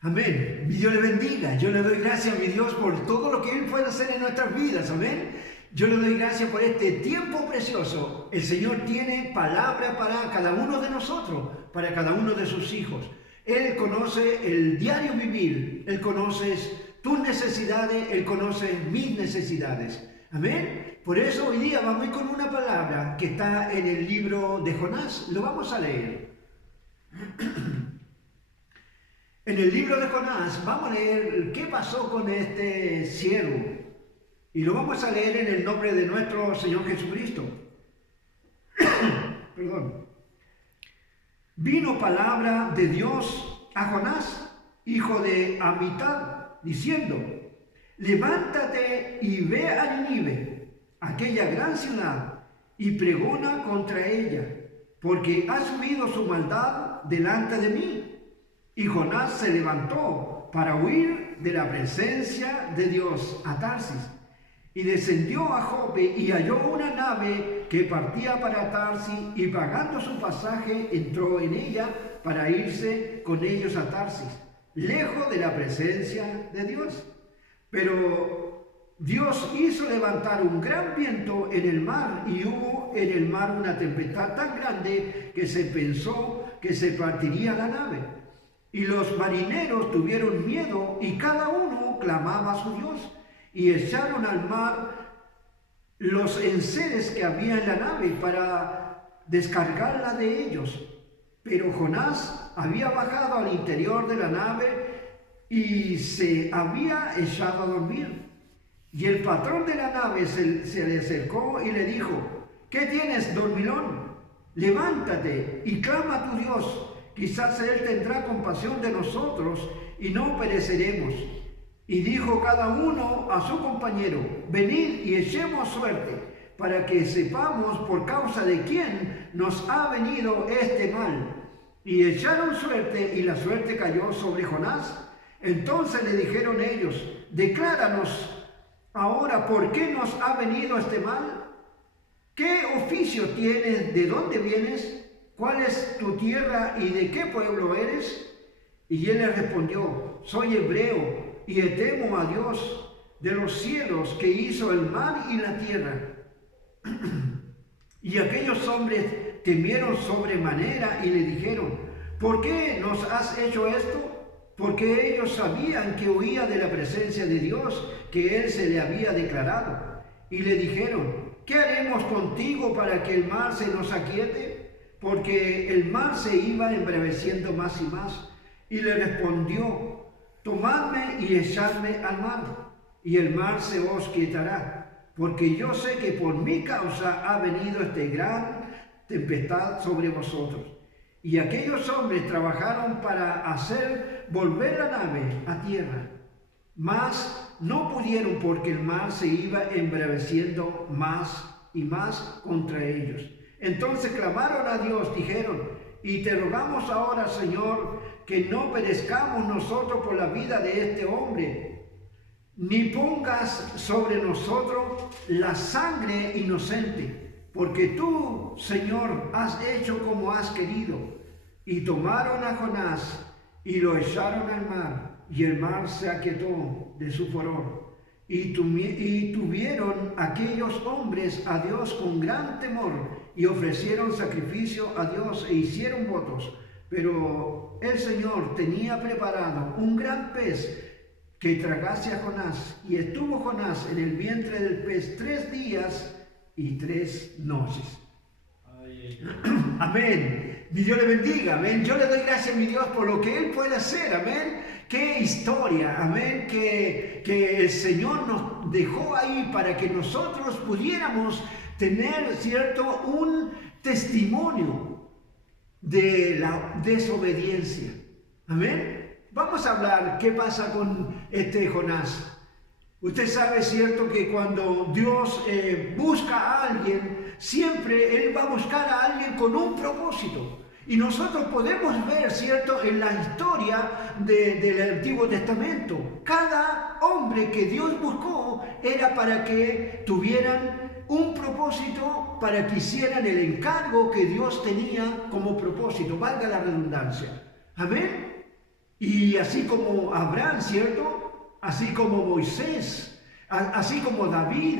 Amén. Dios le bendiga. Yo le doy gracias a mi Dios por todo lo que Él puede hacer en nuestras vidas. Amén. Yo le doy gracias por este tiempo precioso. El Señor tiene palabra para cada uno de nosotros, para cada uno de sus hijos. Él conoce el diario vivir. Él conoce tus necesidades. Él conoce mis necesidades. Amén. Por eso hoy día vamos con una palabra que está en el libro de Jonás. Lo vamos a leer. En el libro de Jonás vamos a leer qué pasó con este siervo. Y lo vamos a leer en el nombre de nuestro Señor Jesucristo. Perdón. Vino palabra de Dios a Jonás, hijo de Amitab, diciendo: levántate y ve a Nínive, aquella gran ciudad, y pregona contra ella, porque ha subido su maldad delante de mí. Y Jonás se levantó para huir de la presencia de Dios a Tarsis, y descendió a Jope y halló una nave que partía para Tarsis, y pagando su pasaje entró en ella para irse con ellos a Tarsis, lejos de la presencia de Dios. Pero Dios hizo levantar un gran viento en el mar, y hubo en el mar una tempestad tan grande que se pensó que se partiría la nave. Y los marineros tuvieron miedo, y cada uno clamaba a su Dios, y echaron al mar los enseres que había en la nave para descargarla de ellos. Pero Jonás había bajado al interior de la nave y se había echado a dormir. Y el patrón de la nave se le acercó y le dijo: ¿qué tienes, dormilón? Levántate y clama a tu Dios. Quizás Él tendrá compasión de nosotros y no pereceremos. Y dijo cada uno a su compañero: venid y echemos suerte, para que sepamos por causa de quién nos ha venido este mal. Y echaron suerte, y la suerte cayó sobre Jonás. Entonces le dijeron ellos: decláranos ahora por qué nos ha venido este mal. ¿Qué oficio tienes? ¿De dónde vienes? ¿Cuál es tu tierra y de qué pueblo eres? Y él le respondió: soy hebreo y temo a Dios de los cielos, que hizo el mar y la tierra. Y aquellos hombres temieron sobremanera y le dijeron: ¿por qué nos has hecho esto? Porque ellos sabían que huía de la presencia de Dios, que él se le había declarado. Y le dijeron: ¿qué haremos contigo para que el mar se nos aquiete? Porque el mar se iba embraveciendo más y más. Y le respondió: tomadme y echadme al mar, y el mar se os quietará, porque yo sé que por mi causa ha venido esta gran tempestad sobre vosotros. Y aquellos hombres trabajaron para hacer volver la nave a tierra, mas no pudieron, porque el mar se iba embraveciendo más y más contra ellos. Entonces clamaron a Dios, dijeron: y te rogamos ahora, Señor, que no perezcamos nosotros por la vida de este hombre, ni pongas sobre nosotros la sangre inocente, porque tú, Señor, has hecho como has querido. Y tomaron a Jonás y lo echaron al mar, y el mar se aquietó de su furor. Y tuvieron aquellos hombres a Dios con gran temor, y ofrecieron sacrificio a Dios e hicieron votos. Pero el Señor tenía preparado un gran pez que tragase a Jonás, y estuvo Jonás en el vientre del pez 3 días y 3 noches. Amén. Dios le bendiga. Amén. Yo le doy gracias a mi Dios por lo que Él puede hacer. Amén. Qué historia. Amén. Que el Señor nos dejó ahí para que nosotros pudiéramos tener, ¿cierto?, un testimonio de la desobediencia. Amén. Vamos a hablar qué pasa con este Jonás. Usted sabe, ¿cierto?, que cuando Dios busca a alguien, siempre Él va a buscar a alguien con un propósito. Y nosotros podemos ver, ¿cierto?, en la historia del Antiguo Testamento, cada hombre que Dios buscó era para que tuvieran un propósito, para que hicieran el encargo que Dios tenía como propósito, valga la redundancia. Amén. Y así como Abraham, ¿cierto? Así como Moisés, así como David,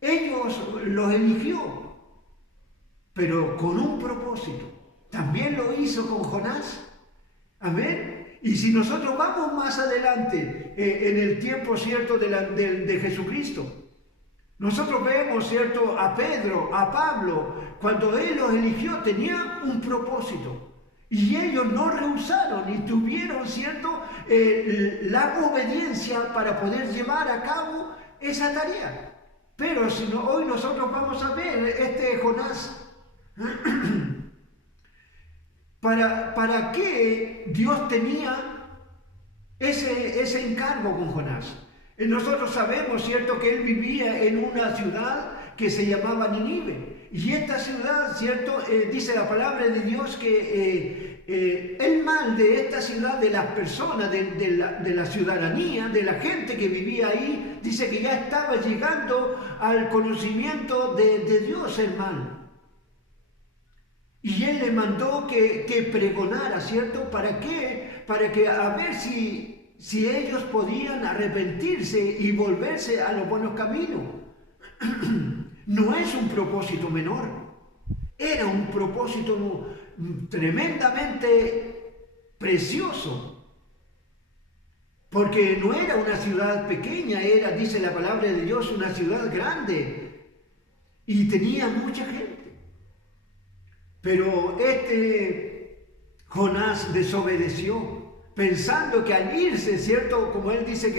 ellos los eligió, pero con un propósito. También lo hizo con Jonás. Amén. Y si nosotros vamos más adelante, en el tiempo, ¿cierto?, de Jesucristo, nosotros vemos, ¿cierto?, a Pedro, a Pablo, cuando Él los eligió, tenía un propósito. Y ellos no rehusaron y tuvieron, ¿cierto?, la obediencia para poder llevar a cabo esa tarea. Pero si no, hoy nosotros vamos a ver este Jonás. ¿Para qué Dios tenía ese encargo con Jonás? Nosotros sabemos, ¿cierto?, que él vivía en una ciudad que se llamaba Nínive. Y esta ciudad, ¿cierto?, dice la palabra de Dios que el mal de esta ciudad, de las personas, de la ciudadanía, de la gente que vivía ahí, dice que ya estaba llegando al conocimiento de Dios el mal. Y él le mandó que pregonara, ¿cierto? ¿Para qué? Para que a ver si ellos podían arrepentirse y volverse a los buenos caminos. No es un propósito menor, era un propósito tremendamente precioso, porque no era una ciudad pequeña, era, dice la palabra de Dios, una ciudad grande y tenía mucha gente. Pero Jonás desobedeció, pensando que al irse, ¿cierto? Como él dice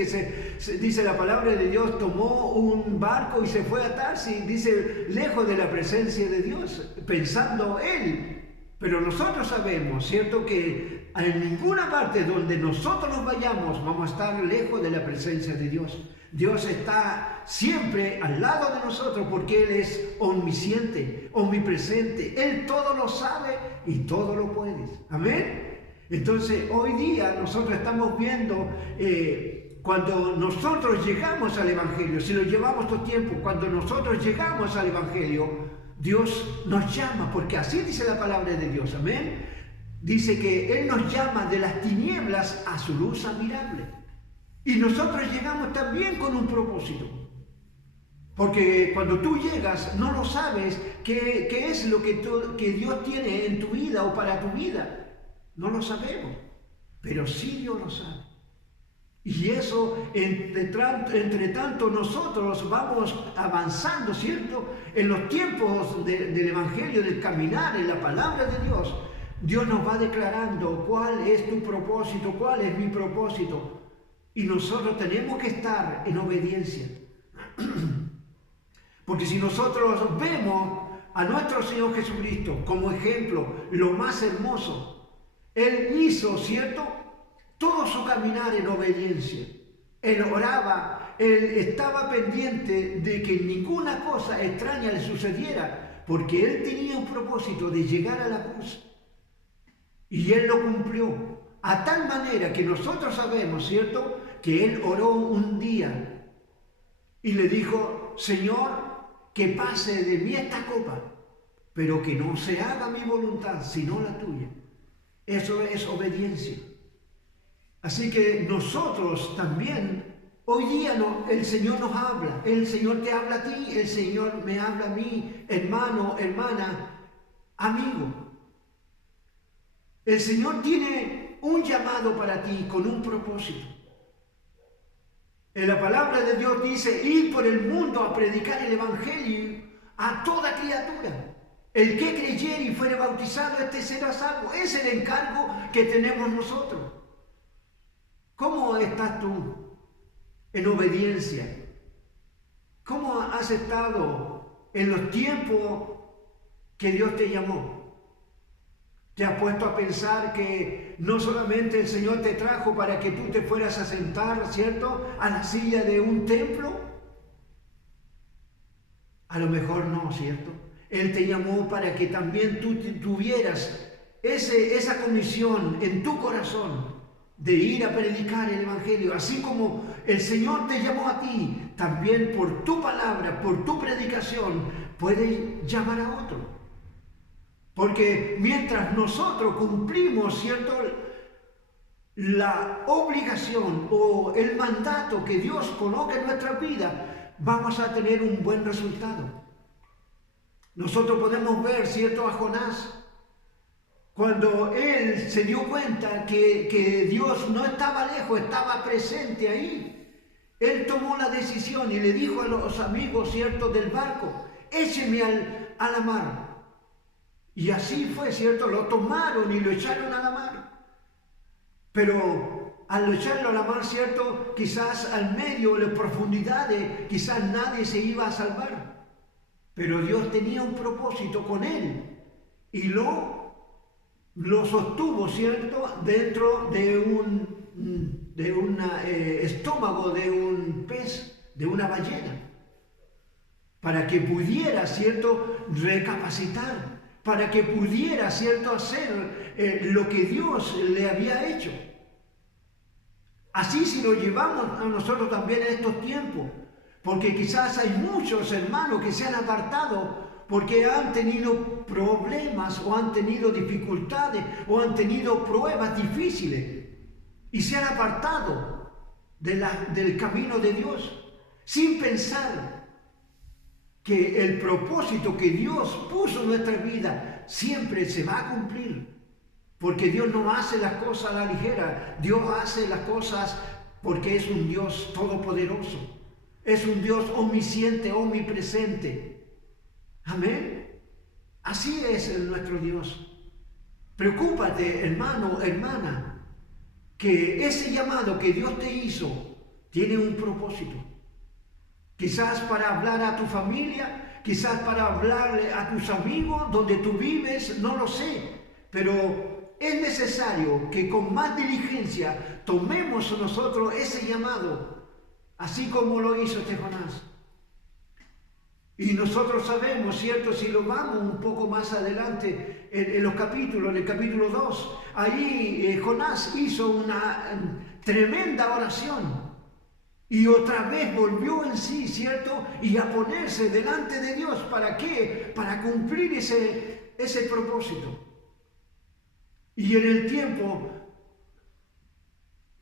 dice la palabra de Dios, tomó un barco y se fue a Tarsis, dice, lejos de la presencia de Dios, pensando él. Pero nosotros sabemos, ¿cierto?, que en ninguna parte donde nosotros nos vayamos vamos a estar lejos de la presencia de Dios. Dios está siempre al lado de nosotros porque Él es omnisciente, omnipresente. Él todo lo sabe y todo lo puede. Amén. Entonces, hoy día nosotros estamos viendo, cuando nosotros llegamos al Evangelio, si lo llevamos todo tiempo, cuando nosotros llegamos al Evangelio, Dios nos llama, porque así dice la palabra de Dios. Amén. Dice que Él nos llama de las tinieblas a su luz admirable. Y nosotros llegamos también con un propósito. Porque cuando tú llegas no lo sabes qué es lo que Dios tiene en tu vida o para tu vida. No lo sabemos, pero sí Dios lo sabe. Y eso, entre tanto nosotros vamos avanzando, ¿cierto? En los tiempos del Evangelio, del caminar, en la palabra de Dios, Dios nos va declarando cuál es tu propósito, cuál es mi propósito. Y nosotros tenemos que estar en obediencia. Porque si nosotros vemos a nuestro Señor Jesucristo como ejemplo, lo más hermoso, Él hizo, ¿cierto?, todo su caminar en obediencia. Él oraba, Él estaba pendiente de que ninguna cosa extraña le sucediera, porque Él tenía un propósito de llegar a la cruz. Y Él lo cumplió. A tal manera que nosotros sabemos, ¿cierto?, que Él oró un día y le dijo, Señor, que pase de mí esta copa, pero que no se haga mi voluntad, sino la tuya. Eso es obediencia. Así que nosotros también, hoy día el Señor nos habla, el Señor te habla a ti, el Señor me habla a mí, hermano, hermana, amigo. El Señor tiene un llamado para ti con un propósito. En la palabra de Dios dice, ir por el mundo a predicar el Evangelio a toda criatura. El que creyere y fuere bautizado, este será salvo. Es el encargo que tenemos nosotros. ¿Cómo estás tú en obediencia? ¿Cómo has estado en los tiempos que Dios te llamó? ¿Te has puesto a pensar que no solamente el Señor te trajo para que tú te fueras a sentar, ¿cierto?, a la silla de un templo? A lo mejor no, ¿cierto? Él te llamó para que también tú tuvieras esa comisión en tu corazón de ir a predicar el Evangelio. Así como el Señor te llamó a ti, también por tu palabra, por tu predicación, puede llamar a otro. Porque mientras nosotros cumplimos, ¿cierto?, la obligación o el mandato que Dios coloca en nuestra vida, vamos a tener un buen resultado. Nosotros podemos ver, ¿cierto?, a Jonás, cuando él se dio cuenta que Dios no estaba lejos, estaba presente ahí. Él tomó la decisión y le dijo a los amigos, ¿cierto?, del barco, écheme a la mar. Y así fue, ¿cierto? Lo tomaron y lo echaron a la mar. Pero al echarlo a la mar, ¿cierto?, quizás al medio de profundidades, quizás nadie se iba a salvar. Pero Dios tenía un propósito con él y lo sostuvo, ¿cierto?, dentro de un estómago de un pez, de una ballena, para que pudiera, ¿cierto?, recapacitar, para que pudiera, ¿cierto?, hacer lo que Dios le había hecho. Así si lo llevamos a nosotros también en estos tiempos, porque quizás hay muchos hermanos que se han apartado porque han tenido problemas o han tenido dificultades o han tenido pruebas difíciles y se han apartado del camino de Dios sin pensar que el propósito que Dios puso en nuestra vida siempre se va a cumplir, porque Dios no hace las cosas a la ligera. Dios hace las cosas porque es un Dios todopoderoso. Es un Dios omnisciente, omnipresente. Amén. Así es nuestro Dios. Preocúpate, hermano, hermana, que ese llamado que Dios te hizo tiene un propósito. Quizás para hablar a tu familia, quizás para hablarle a tus amigos donde tú vives, no lo sé. Pero es necesario que con más diligencia tomemos nosotros ese llamado, así como lo hizo este Jonás. Y nosotros sabemos, ¿cierto?, si lo vamos un poco más adelante en los capítulos, en el capítulo 2, ahí Jonás hizo una tremenda oración y otra vez volvió en sí, ¿cierto?, y a ponerse delante de Dios. ¿Para qué? Para cumplir ese propósito. Y en el tiempo,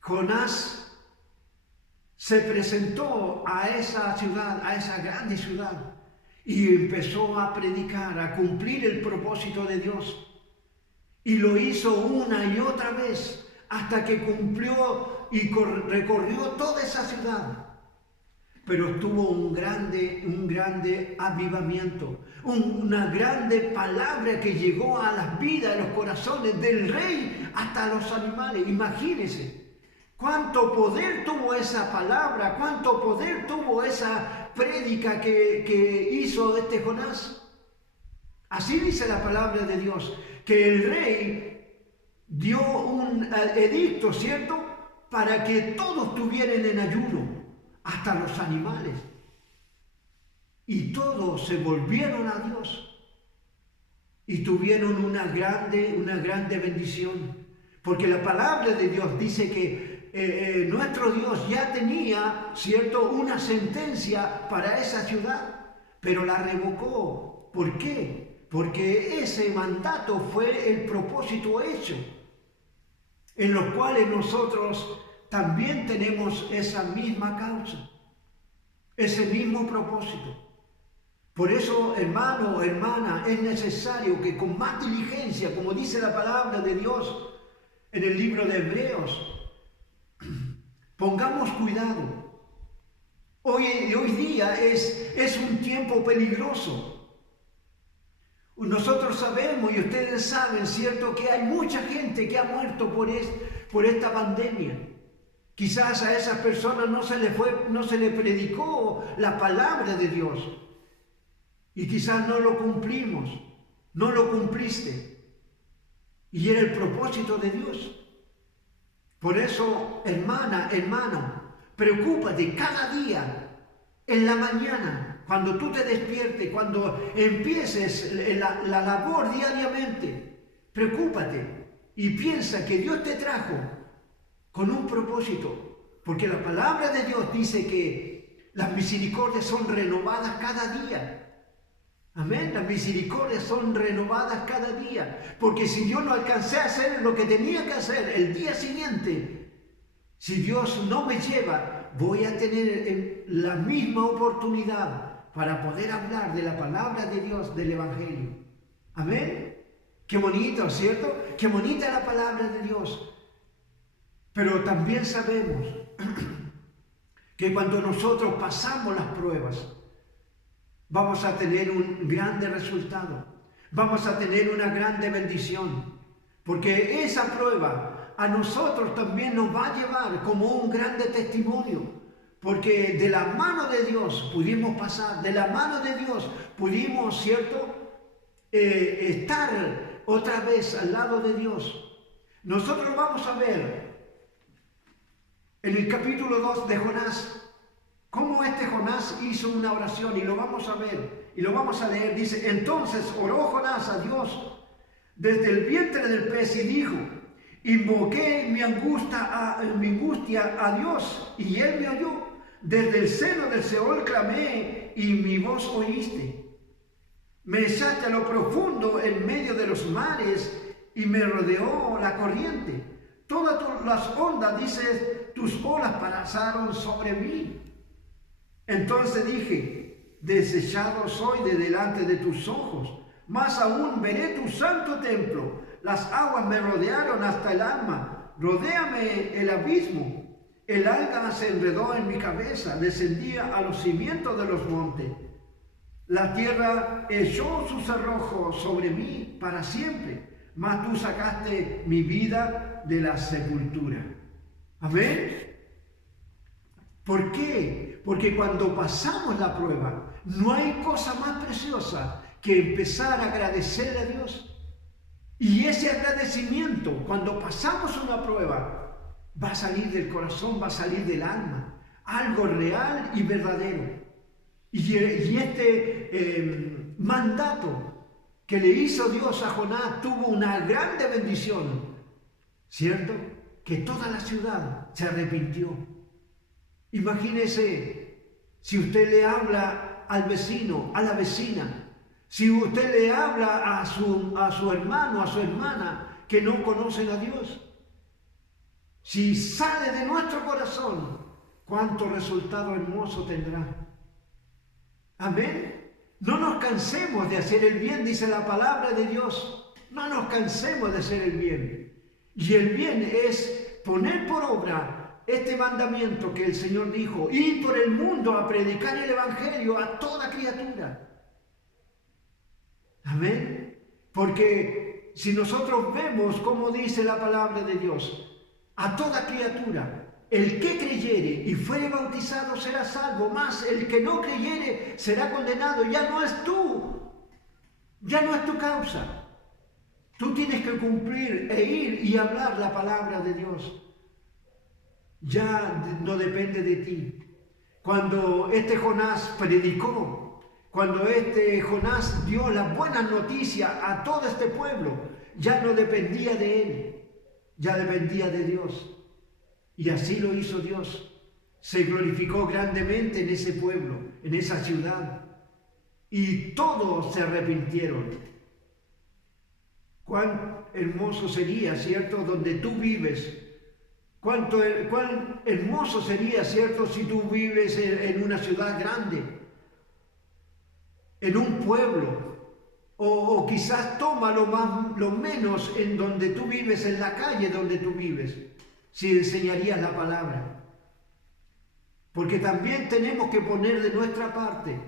Jonás se presentó a esa ciudad, a esa grande ciudad, y empezó a predicar, a cumplir el propósito de Dios. Y lo hizo una y otra vez hasta que cumplió y recorrió toda esa ciudad. Pero tuvo un grande avivamiento, una grande palabra que llegó a las vidas, a los corazones del rey hasta los animales. Imagínense. Cuánto poder tuvo esa palabra, cuánto poder tuvo esa prédica que hizo este Jonás. Así dice la palabra de Dios, que el rey dio un edicto, ¿cierto?, para que todos estuvieran en ayuno, hasta los animales. Y todos se volvieron a Dios y tuvieron una grande bendición. Porque la palabra de Dios dice que nuestro Dios ya tenía, ¿cierto?, una sentencia para esa ciudad, pero la revocó. ¿Por qué? Porque ese mandato fue el propósito hecho, en los cuales nosotros también tenemos esa misma causa, ese mismo propósito. Por eso, hermano, hermana, es necesario que con más diligencia, como dice la palabra de Dios en el libro de Hebreos, pongamos cuidado. Hoy día es un tiempo peligroso. Nosotros sabemos y ustedes saben, ¿cierto?, que hay mucha gente que ha muerto por esta pandemia. Quizás a esas personas no se le predicó la palabra de Dios. Y quizás no lo cumplimos, no lo cumpliste. Y era el propósito de Dios. Por eso, hermana, hermano, preocúpate cada día, en la mañana, cuando tú te despiertes, cuando empieces la labor diariamente, preocúpate y piensa que Dios te trajo con un propósito, porque la palabra de Dios dice que las misericordias son renovadas cada día. Amén. Las misericordias son renovadas cada día. Porque si yo no alcancé a hacer lo que tenía que hacer el día siguiente, si Dios no me lleva, voy a tener la misma oportunidad para poder hablar de la palabra de Dios, del Evangelio. Amén. Qué bonito, ¿cierto? Qué bonita la palabra de Dios. Pero también sabemos que cuando nosotros pasamos las pruebas, vamos a tener un grande resultado. Vamos a tener una grande bendición. Porque esa prueba a nosotros también nos va a llevar como un grande testimonio. Porque de la mano de Dios pudimos pasar, de la mano de Dios pudimos, ¿cierto?, estar otra vez al lado de Dios. Nosotros vamos a ver en el capítulo 2 de Jonás, cómo este Jonás hizo una oración, y lo vamos a ver, y lo vamos a leer. Dice: entonces oró Jonás a Dios desde el vientre del pez y dijo: invoqué mi angustia a Dios, y él me oyó. Desde el seno del Seol clamé, y mi voz oíste. Me echaste a lo profundo en medio de los mares, y me rodeó la corriente. Todas las ondas, dices, tus olas pasaron sobre mí. Entonces dije: desechado soy de delante de tus ojos, más aún veré tu santo templo. Las aguas me rodearon hasta el alma, rodéame el abismo. El alga se enredó en mi cabeza, descendía a los cimientos de los montes. La tierra echó sus cerrojos sobre mí para siempre, mas tú sacaste mi vida de la sepultura. Amén. ¿Por qué? Porque cuando pasamos la prueba, no hay cosa más preciosa que empezar a agradecer a Dios. Y ese agradecimiento, cuando pasamos una prueba, va a salir del corazón, va a salir del alma, algo real y verdadero. Y este mandato que le hizo Dios a Jonás tuvo una grande bendición, ¿cierto? Que toda la ciudad se arrepintió. Imagínese si usted le habla al vecino, a la vecina, si usted le habla a su hermano, a su hermana, que no conocen a Dios. Si sale de nuestro corazón, cuánto resultado hermoso tendrá. Amén. No nos cansemos de hacer el bien, dice la palabra de Dios. No nos cansemos de hacer el bien. Y el bien es poner por obra este mandamiento que el Señor dijo: ir por el mundo a predicar el Evangelio a toda criatura. Amén. Porque si nosotros vemos como dice la palabra de Dios, a toda criatura, el que creyere y fuere bautizado será salvo, mas el que no creyere será condenado. Ya no es tú, ya no es tu causa. Tú tienes que cumplir e ir y hablar la palabra de Dios. Ya no depende de ti. Cuando este Jonás predicó, cuando este Jonás dio las buenas noticias a todo este pueblo, ya no dependía de él, ya dependía de Dios. Y así lo hizo Dios. Se glorificó grandemente en ese pueblo, en esa ciudad. Y todos se arrepintieron. Cuán hermoso sería, ¿cierto?, donde tú vives. Cuán hermoso sería, ¿cierto?, si tú vives en una ciudad grande, en un pueblo. O quizás toma lo menos en donde tú vives, en la calle donde tú vives, si enseñarías la palabra. Porque también tenemos que poner de nuestra parte.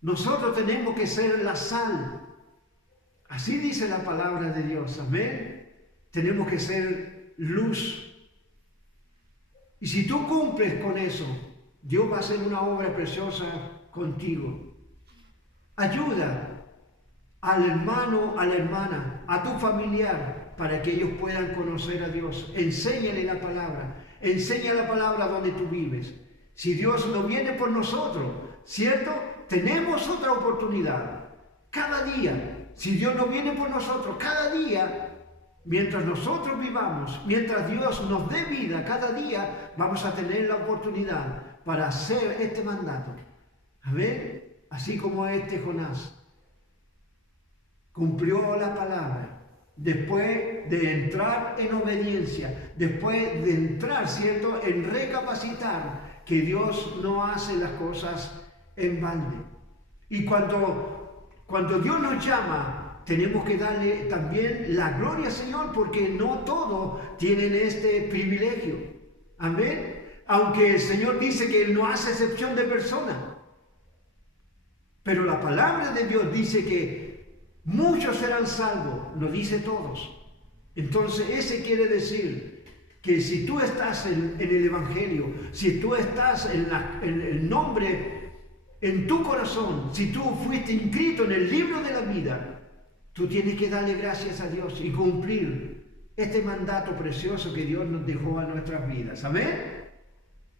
Nosotros tenemos que ser la sal. Así dice la palabra de Dios. Amén. Tenemos que ser luz. Y si tú cumples con eso, Dios va a hacer una obra preciosa contigo. Ayuda al hermano, a la hermana, a tu familiar, para que ellos puedan conocer a Dios. Enséñale la palabra. Enseña la palabra donde tú vives. Si Dios no viene por nosotros, ¿cierto?, tenemos otra oportunidad. Cada día, si Dios no viene por nosotros, cada día, mientras nosotros vivamos, mientras Dios nos dé vida, cada día vamos a tener la oportunidad para hacer este mandato. Amén. Así como este Jonás. cumplió la palabra, después de entrar en obediencia, después de entrar, ¿cierto?, en recapacitar que Dios no hace las cosas en balde. Y cuando Dios nos llama, tenemos que darle también la gloria al Señor, porque no todos tienen este privilegio. Amén. Aunque el Señor dice que Él no hace excepción de personas. Pero la palabra de Dios dice que muchos serán salvos, no dice todos. Entonces, ese quiere decir que si tú estás en el Evangelio, si tú estás en el nombre en tu corazón, si tú fuiste inscrito en el libro de la vida, tú tienes que darle gracias a Dios y cumplir este mandato precioso que Dios nos dejó a nuestras vidas. Amén.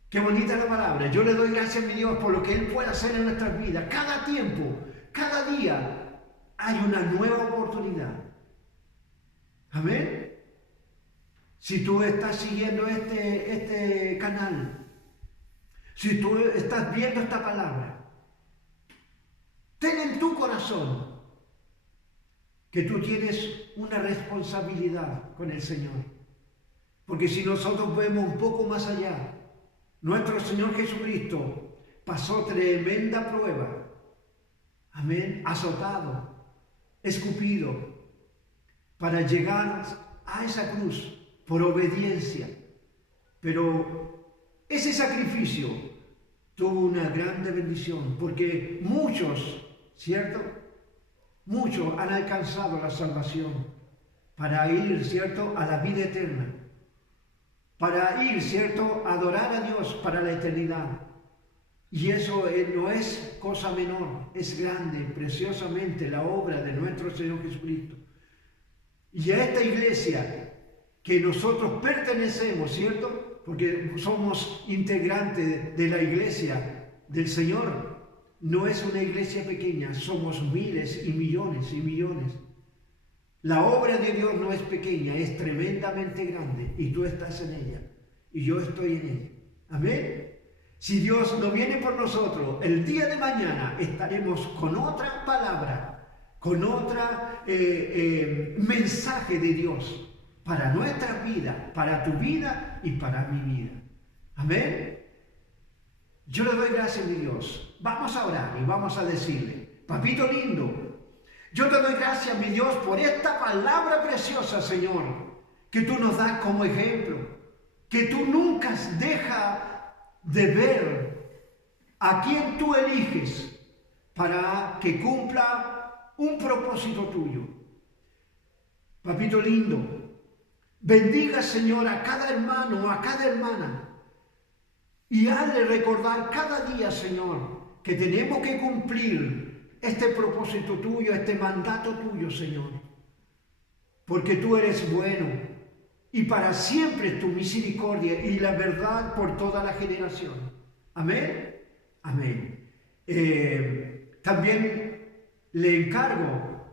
Qué bonita la palabra. Yo le doy gracias a mi Dios por lo que Él puede hacer en nuestras vidas. Cada tiempo, cada día hay una nueva oportunidad. Amén. Si tú estás siguiendo este canal, si tú estás viendo esta palabra, ten en tu corazón que tú tienes una responsabilidad con el Señor. Porque si nosotros vemos un poco más allá, nuestro Señor Jesucristo pasó tremenda prueba. Amén. Azotado, escupido, para llegar a esa cruz por obediencia. Pero ese sacrificio tuvo una grande bendición, porque muchos, ¿cierto? Muchos han alcanzado la salvación para ir, ¿cierto?, a la vida eterna. Para ir, ¿cierto?, a adorar a Dios para la eternidad. Y eso no es cosa menor, es grande, preciosamente la obra de nuestro Señor Jesucristo. Y a esta iglesia que nosotros pertenecemos, ¿cierto?, porque somos integrantes de la iglesia del Señor, no es una iglesia pequeña, somos miles y millones y millones. La obra de Dios no es pequeña, es tremendamente grande y tú estás en ella y yo estoy en ella. Amén. Si Dios no viene por nosotros, el día de mañana estaremos con otra palabra, con otra mensaje de Dios para nuestra vida, para tu vida y para mi vida. Amén. Yo le doy gracias a mi Dios. Vamos a orar y vamos a decirle: Papito lindo, yo te doy gracias, mi Dios, por esta palabra preciosa, Señor, que tú nos das como ejemplo, que tú nunca dejas de ver a quien tú eliges para que cumpla un propósito tuyo. Papito lindo, bendiga, Señor, a cada hermano, a cada hermana, y hazle recordar cada día, Señor, que tenemos que cumplir este propósito tuyo, este mandato tuyo, Señor. Porque tú eres bueno y para siempre es tu misericordia y la verdad por toda la generación. Amén. Amén. También le encargo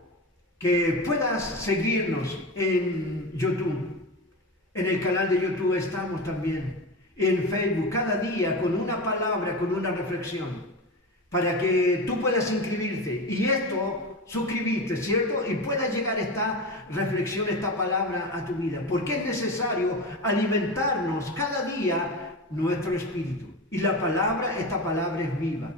que puedas seguirnos en YouTube. En el canal de YouTube estamos también. En Facebook, cada día con una palabra, con una reflexión, para que tú puedas inscribirte y suscribirte, ¿cierto? Y pueda llegar esta reflexión, esta palabra a tu vida, porque es necesario alimentarnos cada día nuestro espíritu. Y esta palabra es viva.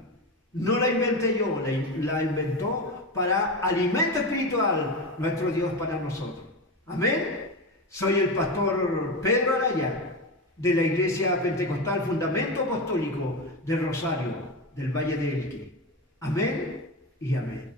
No la inventé yo, la inventó para alimento espiritual nuestro Dios para nosotros. Amén. Soy el pastor Pedro Araya, de la Iglesia Pentecostal Fundamento Apostólico del Rosario, del Valle de Elqui. Amén y amén.